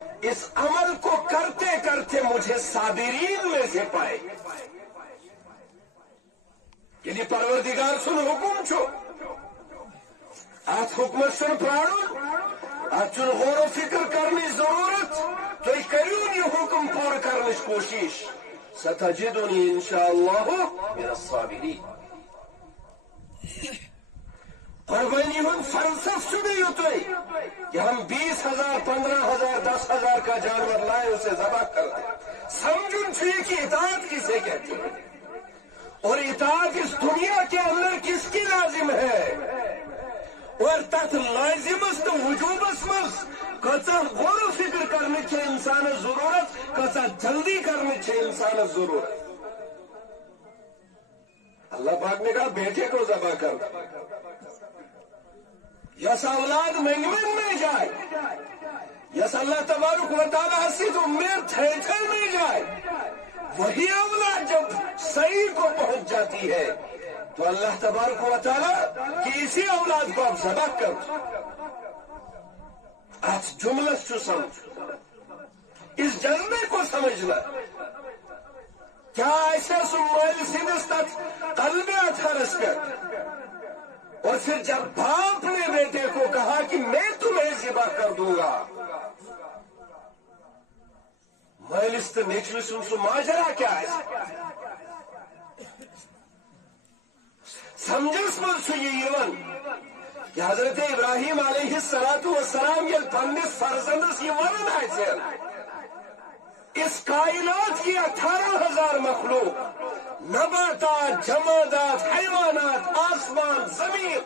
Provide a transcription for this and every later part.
اس عمل کو کرتے کرتے مجھے صابرین میں سے پائے یعنی پروردگار سن حکم چھو ات حکمت سن پرارو ات چھ غور و فکر کرنے ضرورت تو کرو یہ حکم پور کرنے کوشش ستجدنی انشاءاللہ من الصابرین قربانی ہم فلسف سنی ہوتے کہ ہم 20,000 15,000 10,000 کا جانور لائے اسے ذبح کر دیں سمجھن چاہیے کہ اطاعت کسے کہتے ہیں اور اطاعت اس دنیا کے اندر کس کی لازم ہے اور تت لازمس تو وجوبس مز کچا غور و فکر کرنے کے انسان ضرورت کچا جلدی کرنے کے انسان ضرورت اللہ پاک نے کہا بیٹے کو ذبح کر یس اولاد منگمن میں جائے یس اللہ تبارک و تعالیٰ سے تو امید تھے میں جائے وہی اولاد جب صحیح کو پہنچ جاتی ہے تو اللہ تبارک و تعالیٰ کی اسی اولاد کو آپ ذبح کر آج جملہ چو سمجھ اس جذبے کو سمجھنا کیا ایسا سمائل سینس تک قلب اتھرس کر اور پھر جب باپ نے بیٹے کو کہا کہ میں تمہیں ذبح کر دوں گا مائلس تو نیچل سن سو ماجرا کیا ہے سمجھس من سو یہ یون کہ حضرت ابراہیم علیہ السلام یہ پنس فرزندس یہ ورن ہے اس کائنات کی 18,000 مخلوق نباتات جمادات حیوانات آسمان زمین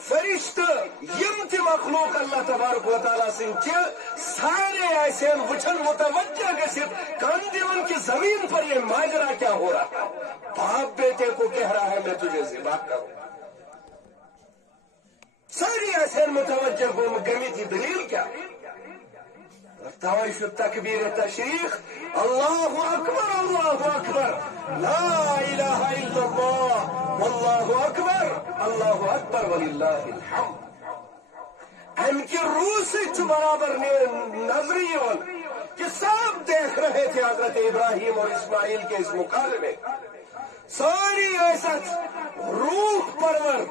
فرشت یم تی مخلوق اللہ تبارک و تعالیٰ سن سارے ایسے وچن متوجہ گسیت کان دیون کی زمین پر یہ ماجرا کیا ہو رہا ہے باپ بیٹے کو کہہ رہا ہے میں تجھے ذبح کروں ساری ایسے متوجہ گمی تھی دلیل کیا توائش التکبیر تشریق اللہ اکبر لا الہ الا اللہ واللہ اکبر وللہ الحمد ان کی روح سے برابر نظری کہ سب دیکھ رہے تھے حضرت ابراہیم اور اسماعیل کے اس مکالمے ساری ایسا روح پرور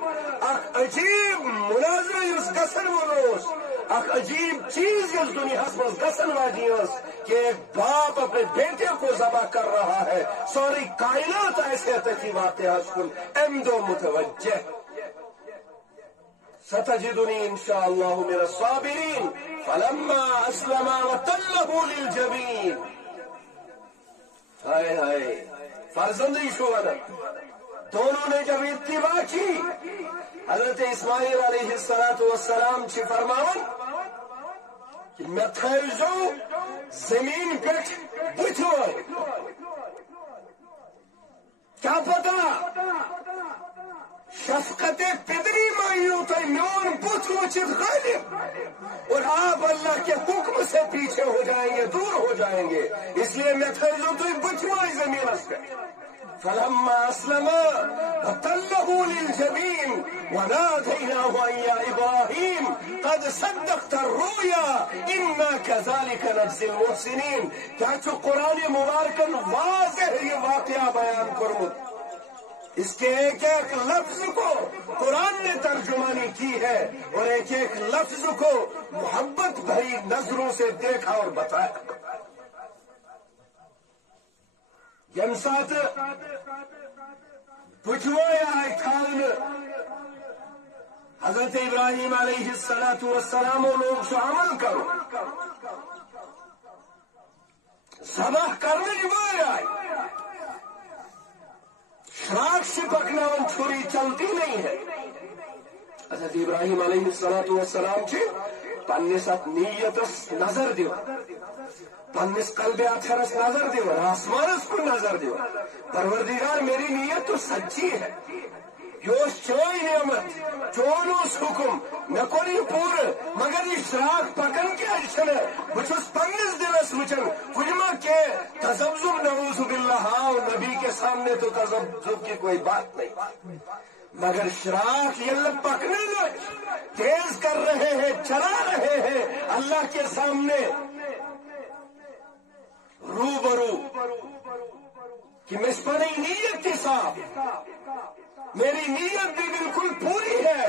اخ عجیب مناظر اس گسن ونوس اخ عجیب چیز اس دنیا میں گسن واجی کہ ایک باپ اپنے بیٹے کو ذبح کر رہا ہے ساری کائنات ایسے تکی واقعہ کن امدو متوجہ ستجدنی انشاءاللہ من الصابرین فلما اسلما وتلہ للجبین ہائے ہائے فرزندی شوہر دونوں نے جب اتباع کی حضرت اسماعیل علیہ السلام چھ فرماون کہ میں تھیزو زمین پیٹھ بچھو کیا پتا شفقت پدری مائیوں تو میون بت وچت غالب اور آپ اللہ کے حکم سے پیچھے ہو جائیں گے دور ہو جائیں گے اس لیے میں تھیزو تو بچھوائی زمین اس پہ فلما اسلم وتله للجبين وناديناه يا ابراهيم قد صدقت الرؤيا انا كذلك نجزي المحسنين کیا قرآن مبارک واضح یہ واقعہ بیان کروں اس کے ایک ایک لفظ کو قرآن نے ترجمانی کی ہے اور ایک ایک لفظ کو محبت بھری نظروں سے دیکھا اور بتایا یم سات بچوایا ہے کھان حضرت ابراہیم علیہ السلام و لوگ سو عمل کرو ذبح کرنے کی بار آئے شراک سے پکنا چھری چلتی نہیں ہے حضرت ابراہیم علیہ السلام چھے پنس ات نیتس نظر دیو پنس قلب اتھرس نظر دیو آسمانس کو نظر دیو پروردگار میری نیت تو سچی ہے یوس چوئی نعمت چونوس حکم نکوری پور مگر یہ شراک پکن کے اچھن بچوس پنس دلس وچن کجما کے تزبزب نعوذ باللہ نبی کے سامنے تو تزبزب کی کوئی بات نہیں مگر شراک یہ پکنے تیز کر رہے ہیں چلا رہے ہیں اللہ کے سامنے روبرو کہ میں پنی نیت کے ساتھ میری نیت بھی بالکل پوری ہے.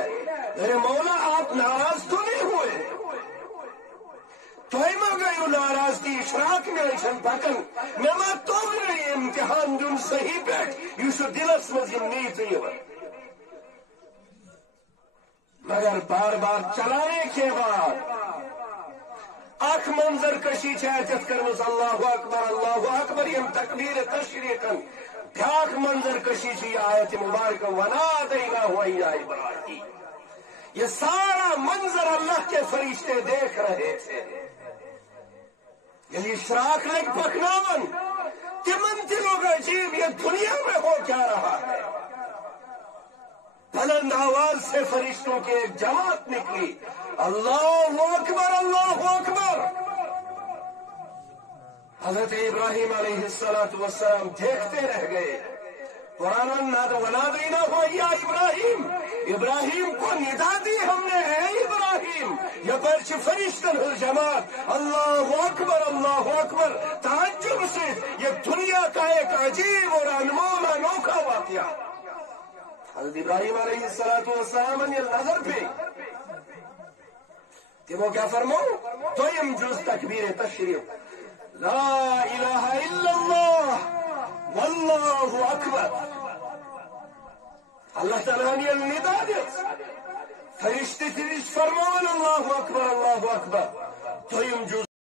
میرے مولا آپ ناراض تو نہیں ہوئے؟ توئی ما گئی ناراض کی اشراق میں ایشن پکن میں ما تو نہیں امتحان دن صحیح بیٹھ یہ دلس مز نیت مگر بار بار چلانے کے بعد اخ منظر کشی چیت کرمز اللہ اکبر یم تکبیر تشریقن بیاکھ منظر کشی چی آیت مبارک ونادیناہ یا ابراہیم. یہ سارا منظر اللہ کے فرشتے دیکھ رہے تھے. یعنی اشراق لگ پکناون تمن دلوں کا عجیب یہ دنیا میں ہو کیا رہا ہے. بلند آواز سے فرشتوں کی ایک جماعت نکلی اللہ اکبر اللہ اکبر. حضرت ابراہیم علیہ السلام دیکھتے رہ گئے. قرآن ونادیناہ یا ابراہیم ابراہیم کو ندا دی ہم نے اے ابراہیم. یہ برچ فرشتن جماعت اللہ اکبر تعجب سے یہ دنیا کا ایک عجیب اور انمول انوکھا واقعہ. حضرت ابراہیم علیہ السلام نے نظر پہ کہ وہ کیا فرماؤ دویم جز تکبیر تشریف لا الہ الا اللہ واللہ اکبر. اللہ تعالیٰ نے الندا دیت فرشتے فرماؤ اللہ اکبر دویم جز